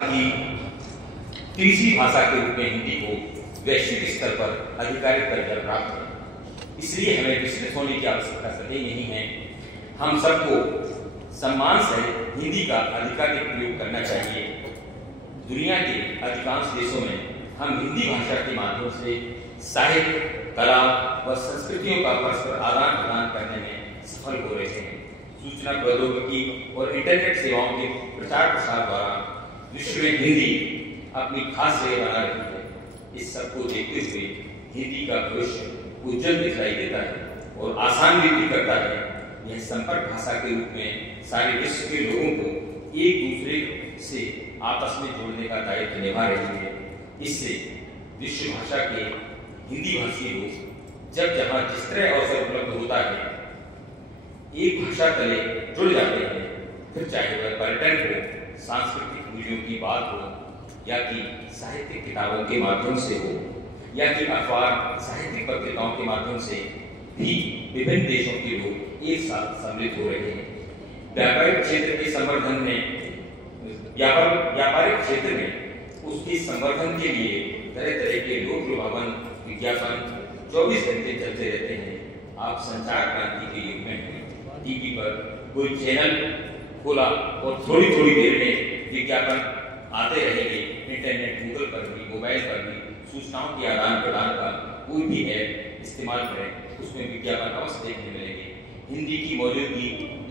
की तीसरी भाषा के रूप में हिंदी को वैश्विक स्तर पर आधिकारिक दर्जा प्राप्त है। इसलिए हमें विस्मित होने की आवश्यकता सही नहीं है। हम सबको सम्मान से हिंदी का आधिकारिक प्रयोग करना चाहिए। दुनिया के अधिकांश देशों में हम हिंदी भाषा के माध्यम से साहित्य, कला व संस्कृतियों का परस्पर आदान प्रदान करने में सफल हो रहे हैं। सूचना प्रौद्योगिकी और इंटरनेट सेवाओं के प्रचार प्रसार द्वारा विश्व में हिंदी अपनी खास जगह बना रही है। इस सबको देखते हुए हिंदी का भविष्य उज्जवल दिखाई देता है और आसान भी करता है। यह संपर्क भाषा के रूप में सारे विश्व के लोगों को एक दूसरे से आपस में जोड़ने का दायित्व निभा रही है। इससे विश्व भाषा के हिंदी भाषी लोग जब जहाँ जिस तरह अवसर उपलब्ध होता है एक भाषा तले जुड़ जाते हैं। फिर चाहे वह पर्यटन हो, सांस्कृतिक मूल्यों की बात हो, या कि साहित्यिक किताबों के माध्यम से हो, या कि अखबार साहित्यिक पत्रिकाओं के माध्यम से भी विभिन्न देशों के लोग एक साथ सम्मिलित हो रहे हैं। व्यापारिक क्षेत्र के संवर्धन में व्यापारिक क्षेत्र में उसके संवर्धन के लिए तरह तरह के लोक लुभावन विज्ञापन 24 घंटे चलते रहते हैं। आप संचार क्रांति के युग में हैं। टीवी पर कोई चैनल खोला और थोड़ी थोड़ी देर में विज्ञापन आते रहेंगे। इंटरनेट, गूगल पर भी, मोबाइल पर भी सूचनाओं के आदान प्रदान का कोई भी ऐप इस्तेमाल करें, उसमें विज्ञापन अवश्य देखने मिलेंगे। हिंदी की मौजूदगी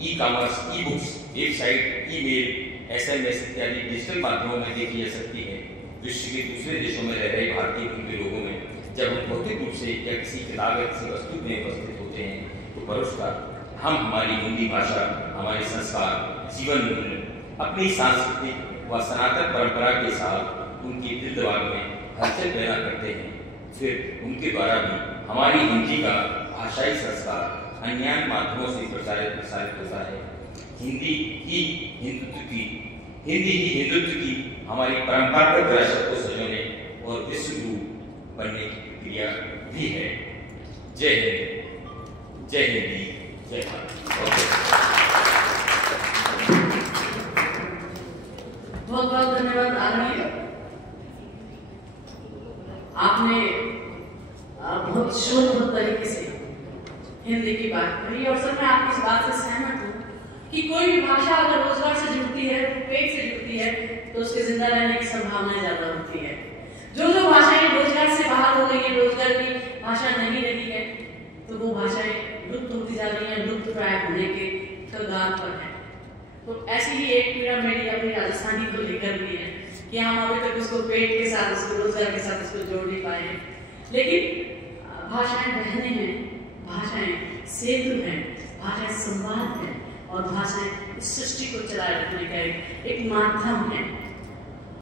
e-commerce, e-books, website, email, SMS इत्यादि डिजिटल माध्यमों में देखी जा सकती है। विश्व के दूसरे देशों में रह रहे भारतीय हिंदी लोगों में जब हम भौतिक रूप से या किसी किताब या किसी वस्तु में उपस्थित होते हैं तो परोसकर हम हमारी हिंदी भाषा, हमारे संस्कार, जीवन मूल्य, अपनी सांस्कृतिक व सनातन परंपरा के साथ उनके दिल दिमाग में हलचल पैदा करते हैं। फिर उनके द्वारा भी हमारी हिंदी का भाषाई संस्कार अन्य माध्यमों से प्रसारित होता है। हिंदी ही हिंदुत्व की हमारी परंपरागत विरासत को सजोने और विश्व गुरु बनने की प्रक्रिया भी है। जय हिंद, जय हिंदी, जय भारत। बहुत बहुत धन्यवाद आदरणीय। आपने बहुत शोधपूर्ण तरीके से हिंदी की बात करी और सर मैं आपकी इस बात से सहमत हूँ कि कोई भी भाषा अगर रोजगार से जुड़ती है, पेट से जुड़ती है, तो उसके जिंदा रहने की संभावना ज्यादा होती है। जो जो भाषाएं रोजगार से बाहर हो गई है, रोजगार की भाषा नहीं रही है, तो वो भाषाएं लुप्त होती जा रही है, लुप्त प्राय होने के कगार पर है। तो ऐसी ही एक पीड़ा मेरी अपनी राजस्थानी को लेकर भी है कि हम अभी तक उसको पेट के साथ, उसको रोजगार के साथ उसको जोड़ नहीं पाए हैं। लेकिन भाषाएं बहने हैं, भाषाएं सेतु हैं, भाषाएं संवाद है और भाषाएं इस सृष्टि को चलाए रखने का एक माध्यम है।